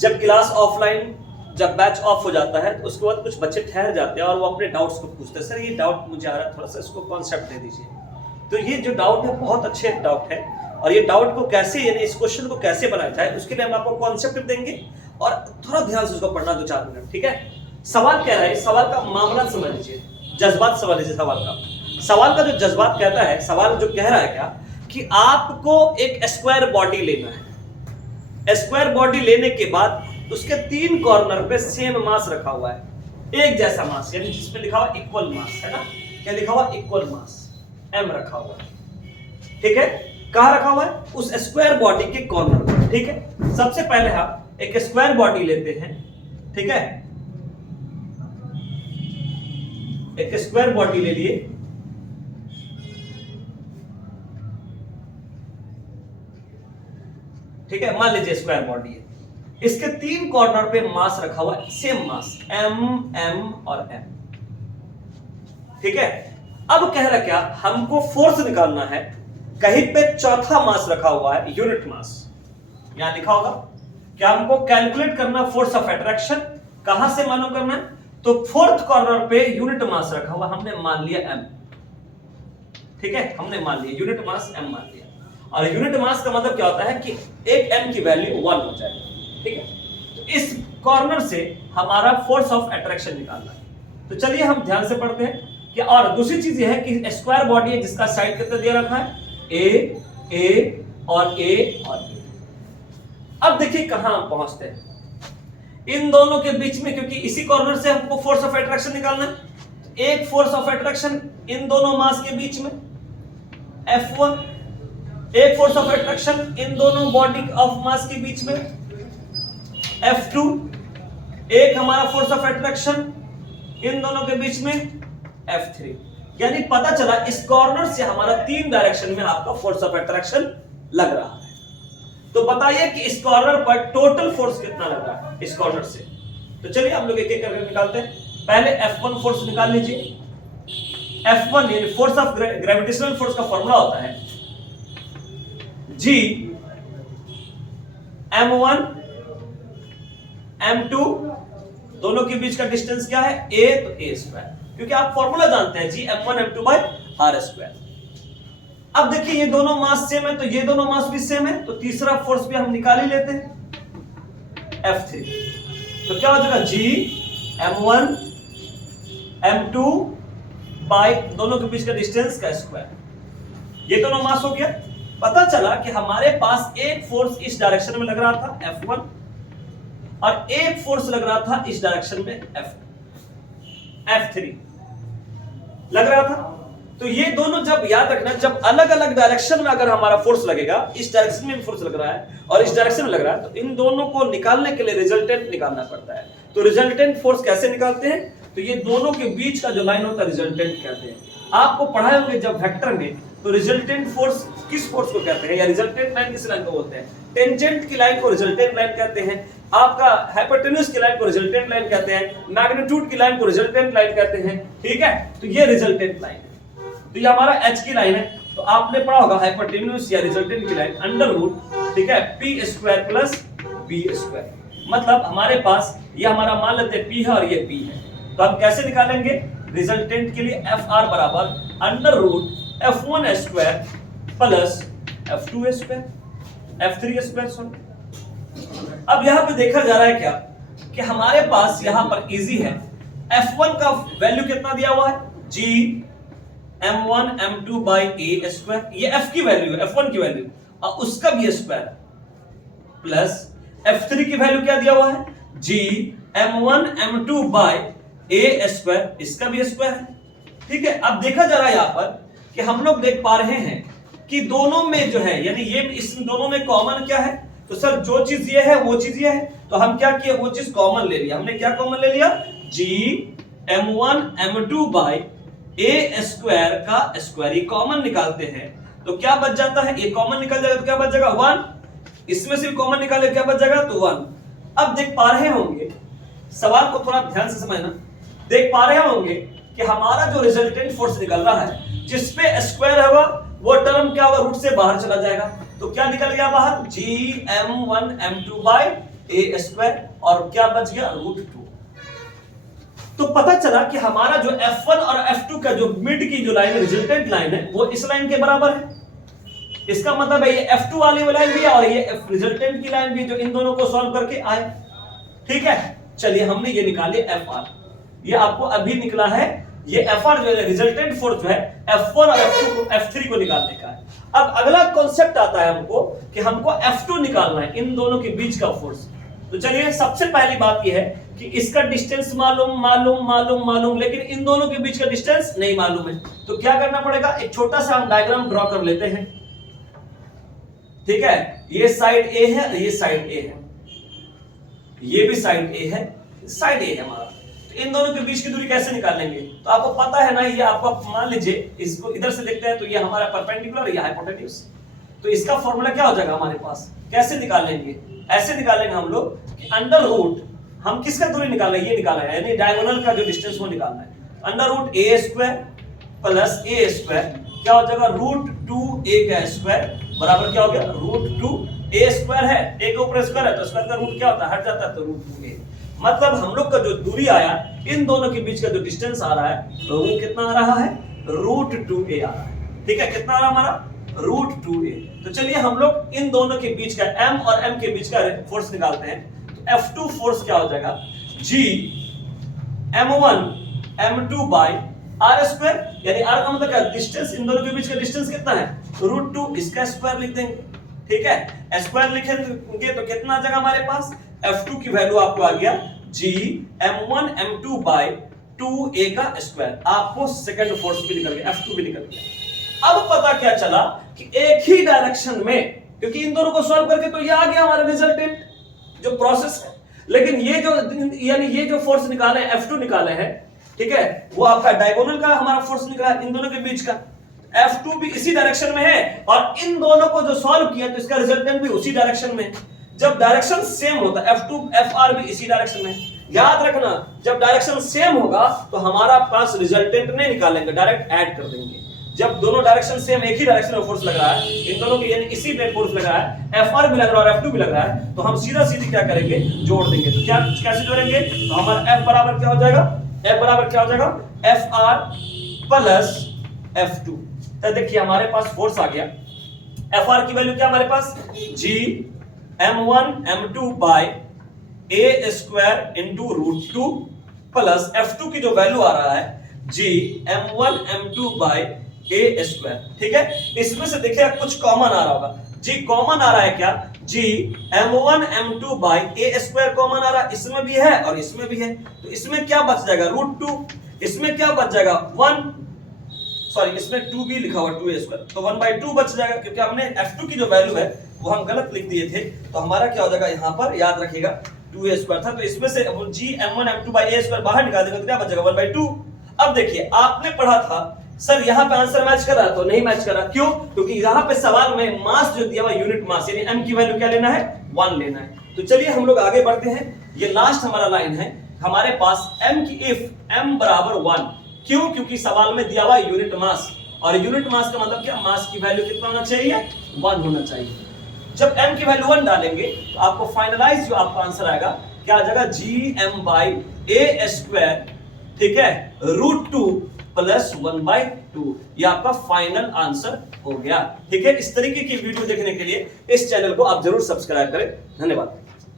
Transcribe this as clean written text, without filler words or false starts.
जब class offline, जब batch of हो जाता है तो उसके बाद कुछ बच्चे ठहर जाते हैं और वो अपने डाउट्स को पूछते हैं, सर ये डाउट मुझे आ रहा है, थोड़ा सा इसको कॉन्सेप्ट दे दीजिए। तो ये जो डाउट है बहुत अच्छे डाउट है, और ये डाउट को कैसे, यानी इस क्वेश्चन को कैसे बनाया जाए उसके लिए हम आपको कॉन्सेप्ट देंगे और थोड़ा ध्यान से उसको पढ़ना 2-4 मिनट, ठीक है। सवाल कह रहा है, सवाल का मामला समझ लीजिए, जज्बात समझ लीजिए। सवाल का जो जज्बात कहता है, सवाल जो कह रहा है क्या कि आपको एक स्क्वायर बॉडी लेना है। स्क्वायर बॉडी लेने के बाद उसके 3 कॉर्नर पे सेम मास रखा हुआ है, एक जैसा मास, यानी जिसपे लिखा हुआ इक्वल मास है ना, क्या लिखा हुआ इक्वल मास, m रखा हुआ है, ठीक है। कहां रखा हुआ है? उस स्क्वायर बॉडी के कॉर्नर पर, ठीक है। सबसे पहले हम एक स्क्वायर बॉडी लेते हैं, ठीक है। एक स्क्वायर बॉडी ले लिए, ठीक है, मान लीजिए स्क्वायर बॉडी है, इसके 3 कॉर्नर पे मास रखा हुआ है, सेम मास m m और m, ठीक है। अब कह रहा क्या, हमको फोर्स निकालना है, कहीं पे चौथा मास रखा हुआ है, यूनिट मास, यहां लिखा होगा। क्या हमको कैलकुलेट करना फोर्स ऑफ अट्रैक्शन, कहां से मालूम करना है? तो 4th कॉर्नर पे यूनिट मास रखा हुआ, हमने मान लिया m, ठीक है, हमने मान लिया यूनिट मास m मान लिया। और यूनिट मास का मतलब क्या होता है कि एक m की वैल्यू 1 हो जाए, ठीक है। तो इस कॉर्नर से हमारा फोर्स ऑफ अट्रैक्शन निकालना है। तो चलिए हम ध्यान से पढ़ते हैं कि, और दूसरी चीज यह है कि स्क्वायर बॉडी है जिसका साइड कितना दिया रखा है, a और a और a। अब देखिए कहां हम पहुंचते हैं, इन दोनों के बीच में, क्योंकि इसी कॉर्नर से हमको फोर्स ऑफ अट्रैक्शन निकालना है। तो एक फोर्स ऑफ अट्रैक्शन इन दोनों मास के बीच में F1, एक फोर्स ऑफ अट्रैक्शन इन दोनों बॉडी ऑफ मास के बीच में F2, एक हमारा फोर्स ऑफ अट्रैक्शन इन दोनों के बीच में F3। यानी पता चला इस कॉर्नर से हमारा 3 डायरेक्शन में आपका फोर्स ऑफ अट्रैक्शन लग रहा है। तो बताइए कि इस कॉर्नर पर टोटल फोर्स कितना लग रहा है इस कॉर्नर से। तो चलिए हम लोग एक एक करके निकालते हैं। पहले F1 फोर्स निकाल लीजिए। F1 यानी फोर्स ऑफ ग्रेविटेशनल फोर्स का फॉर्मूला होता है G M1 M2, दोनों के बीच का डिस्टेंस क्या है, a, तो a स्क्वायर, क्योंकि आप फॉर्मूला जानते हैं G M1 M2 by R square. अब देखिए ये दोनों मास सेम है, तो ये दोनों मास भी सेम है, तो तीसरा फोर्स भी हम निकाल ही लेते हैं F3। तो क्या हो जाएगा, G M1 M2 बाय दोनों के बीच का डिस्टेंस का स्क्वायर। ये दोनों मास हो गया। पता चला कि हमारे पास एक फोर्स इस डायरेक्शन में लग रहा था F1, और एक फोर्स लग रहा था इस डायरेक्शन में F3 लग रहा था। तो ये दोनों, जब याद रखना, जब अलग अलग डायरेक्शन में अगर हमारा फोर्स लगेगा, इस डायरेक्शन में फोर्स लग रहा है और इस डायरेक्शन में लग रहा है, तो इन दोनों को निकालने के लिए रिजल्टेंट निकालना पड़ता है। तो रिजल्टेंट फोर्स कैसे निकालते हैं? तो ये दोनों के बीच का जो लाइन होता है रिजल्टेंट कहते हैं। आपको पढ़ाए होंगे जब वेक्टर में, तो रिजल्टेंट फोर्स किस फोर्स को कहते हैं, या रिजल्टेंट लाइन किस लाइन को बोलते हैं? टेंजेंट की लाइन को रिजल्टेंट लाइन कहते हैं, आपका हाइपोटेन्यूज की लाइन को रिजल्टेंट लाइन कहते हैं, मैग्नीट्यूड की लाइन को रिजल्टेंट लाइन कहते हैं, ठीक है। तो ये रिजल्टेंट लाइन है। तो ये हमारा h की लाइन है, तो आपने पढ़ा होगा हाइपोटेन्यूज या रिजल्टेंट की लाइन अंडर रूट, ठीक है, p square plus b square. मतलब हमारे पास ये हमारा मान लेते हैं p है और ये p है। तो हम कैसे निकालेंगे? रिजल्टेंट के लिए FR बराबर under root F1 square plus F2 square, F3 square, sorry. अब यहां पे देखा जा रहा है क्या कि हमारे पास यहां पर इजी है। F1 का वैल्यू कितना दिया हुआ है, G M1 M2 by a square, ये F की वैल्यू है, F1 की वैल्यू, और उसका भी स्क्वायर, प्लस F3 की वैल्यू क्या दिया हुआ है, G M1 M2 by a square, इसका भी स्क्वायर है, ठीक है। अब देखा जा रहा है यहां पर कि हम लोग देख पा रहे हैं कि दोनों में जो है, यानी ये इस दोनों में कॉमन क्या है, तो सर जो चीज ये है वो चीज ये है, तो हम क्या किए, वो चीज कॉमन ले लिया। हमने क्या कॉमन ले लिया, G M1 M2 by a square का स्क्वायर, ये कॉमन निकालते हैं तो क्या बच जाता है, ये कॉमन निकल जाएगा तो क्या बच जाएगा 1, इसमें से कॉमन निकाले क्या बच जाएगा, तो 1। अब देख पा रहे होंगे, सवाल को थोड़ा ध्यान से समझना, देख पा रहे होंगे कि हमारा जो रिजल्टेंट फोर्स निकल रहा है जिसपे स्क्वायर होगा वो टर्म क्या होगा, रूट से बाहर चला जाएगा, तो क्या निकल गया बाहर, G M1 M2 बाय ए स्क्वायर और क्या बच गया √2। तो पता चला कि हमारा जो F1 और F2 का जो मिड की जो लाइन है, रिजल्टेंट लाइन है, वो इस लाइन के बराबर है। इसका मतलब है ये F2 वाली लाइन भी है और ये रिजल्टेंट की लाइन भी, जो इन दोनों को सॉल्व करके आए। ठीक है, चलिए हमने ये निकाले FR, ये आपको अभी निकला है। ये FR जो है रिजल्टेंट फोर्स जो है F1 और F2 को F3 को निकालने का है। अब अगला कॉन्सेप्ट आता है हमको कि हमको F2 निकालना है, इन दोनों के बीच का फोर्स। तो चलिए सबसे पहली बात यह है कि इसका डिस्टेंस मालूम, लेकिन इन दोनों के बीच का डिस्टेंस नहीं मालूम है। तो क्या करना पड़ेगा, एक छोटा सा हम डायग्राम ड्रॉ कर लेते हैं। ठीक है, ये साइड ए है, ये साइड ए है, ये भी साइड ए है, साइड ए है हमारा। तो इन दोनों के बीच की दूरी कैसे निकालेंगे? तो आपको पता है ना, ये आपको मान लीजिए इसको इधर से देखते हैं तो ये हमारा परपेंडिकुलर, ये हाइपोटेन्यूज। तो इसका फॉर्मूला क्या हो जाएगा हमारे पास, कैसे निकालेंगे? ऐसे निकालेंगे हम लोग कि अंडर रूट, हम किसका दूरी निकाल रहे हैं, ये निकालना है, यानी डायगोनल का जो डिस्टेंस वो निकालना है। अंडर रूट ए स्क्वायर प्लस ए स्क्वायर क्या हो जाएगा, √2a का स्क्वायर बराबर क्या हो गया, √2a स्क्वायर है, a के ऊपर स्क्वायर है तो स्क्वायर का रूट क्या होता है, हट जाता है, तो √2a। मतलब हम लोग का जो दूरी आया, इन दोनों के बीच का जो डिस्टेंस आ रहा है तो वो कितना आ रहा है, √2a आ रहा है। ठीक है, कितना आ रहा है हमारा, √2a। तो चलिए हम लोग इन दोनों के बीच का m और m के बीच का फोर्स निकालते हैं। तो F2 फोर्स क्या हो जाएगा, G m1 m2 by r square, यानी r का मतलब क्या, डिस्टेंस, इन दोनों के बीच का डिस्टेंस कितना है, √2, इसका स्क्वायर लिख देंगे। ठीक है, स्क्वायर लिखेंगे तो कितना आ जाएगा हमारे पास, F2 की वैल्यू आपको आ गया G m1 m2 bye 2a का स्क्वायर। आपको सेकंड फोर्स भी निकल गया, F2 भी निकल गया। अब पता क्या चला कि एक ही डायरेक्शन में, क्योंकि इन दोनों को सॉल्व करके तो ये आ गया हमारा रिजल्टेंट जो प्रोसेस है, लेकिन ये जो यानी ये जो फोर्स निकाले F2 निकाले हैं, ठीक है, वो आपका डायगोनल का हमारा फोर्स निकला इन दोनों के बीच का। F2 भी इसी डायरेक्शन में है और इन दोनों को जो सॉल्व किया तो इसका रिजल्टेंट भी उसी डायरेक्शन में। जब डायरेक्शन सेम होता है, F2 FR भी इसी डायरेक्शन में। याद रखना, जब डायरेक्शन सेम होगा तो हमारा पास रिजल्टेंट नहीं निकालेंगे, डायरेक्ट ऐड कर देंगे। जब दोनों डायरेक्शन सेम, एक ही डायरेक्शन में फोर्स लग रहा है, इन दोनों के यानी इसी में फोर्स लग रहा है, FR भी लग रहा है और F2 भी लग रहा है, तो हम सीधा सीधी क्या करेंगे, जोड़ देंगे। तो क्या कैसे जोड़ेंगे, तो हमारा F बराबर क्या हो जाएगा, F बराबर क्या हो जाएगा, FR प्लस F2। तो देखिए हमारे पास फोर्स आ गया, FR की वैल्यू क्या हमारे पास, G m1 m2 by a square into √2 plus F2 की जो वैल्यू आ रहा है G m1 m2 by a square. ठीक है, इसमें से देखिए कुछ कॉमन आ रहा होगा, G कॉमन आ रहा है क्या, G m1 m2 by a square common आ रहा है, इसमें भी है और इसमें भी है। तो इसमें क्या बच जाएगा, √2, इसमें क्या बच जाएगा 1, सॉरी इसमें 2 भी लिखा हुआ 2a स्क्वायर, तो 1/2 बच जाएगा, क्योंकि हमने F2 की जो वैल्यू है वो हम गलत लिख दिए थे। तो हमारा क्या हो जाएगा, यहाँ पर याद रखिएगा 2a स्क्वायर था, तो इसमें से G m1 m2 by a square बाहर निकाल देंगे तो क्या बचेगा 1/2। अब देखिए आपने पढ़ा था सर यहाँ पे आंसर मैच कर रहा, तो नहीं मैच कर रहा, क्यों, क्योंकि यहाँ पे सवाल में मास जो दिया हुआ यूनिट मास, यानी m की वैल्यू क्या लेना है, 1 लेना है। तो चलिए हम लोग आगे बढ़ते हैं, ये लास्ट हमारा लाइन है हमारे पास, m की इफ m बराबर 1, क्यों, क्योंकि सवाल में दिया हुआ यूनिट मास, और यूनिट मास का मतलब क्या, मास की वैल्यू कितना होना चाहिए, 1 होना चाहिए। जब m की वैल्यू 1 डालेंगे तो आपको फाइनलाइज जो आपका आंसर आएगा क्या आ जाएगा, Gm बाई a स्क्वायर, ठीक है, √2 प्लस 1/2, ये आपका फाइनल आंसर हो गया। ठीक है, इस तरीके की वीडियो देखने के लिए इस चैनल को आप जरूर सब्सक्राइब करें। धन्यवाद।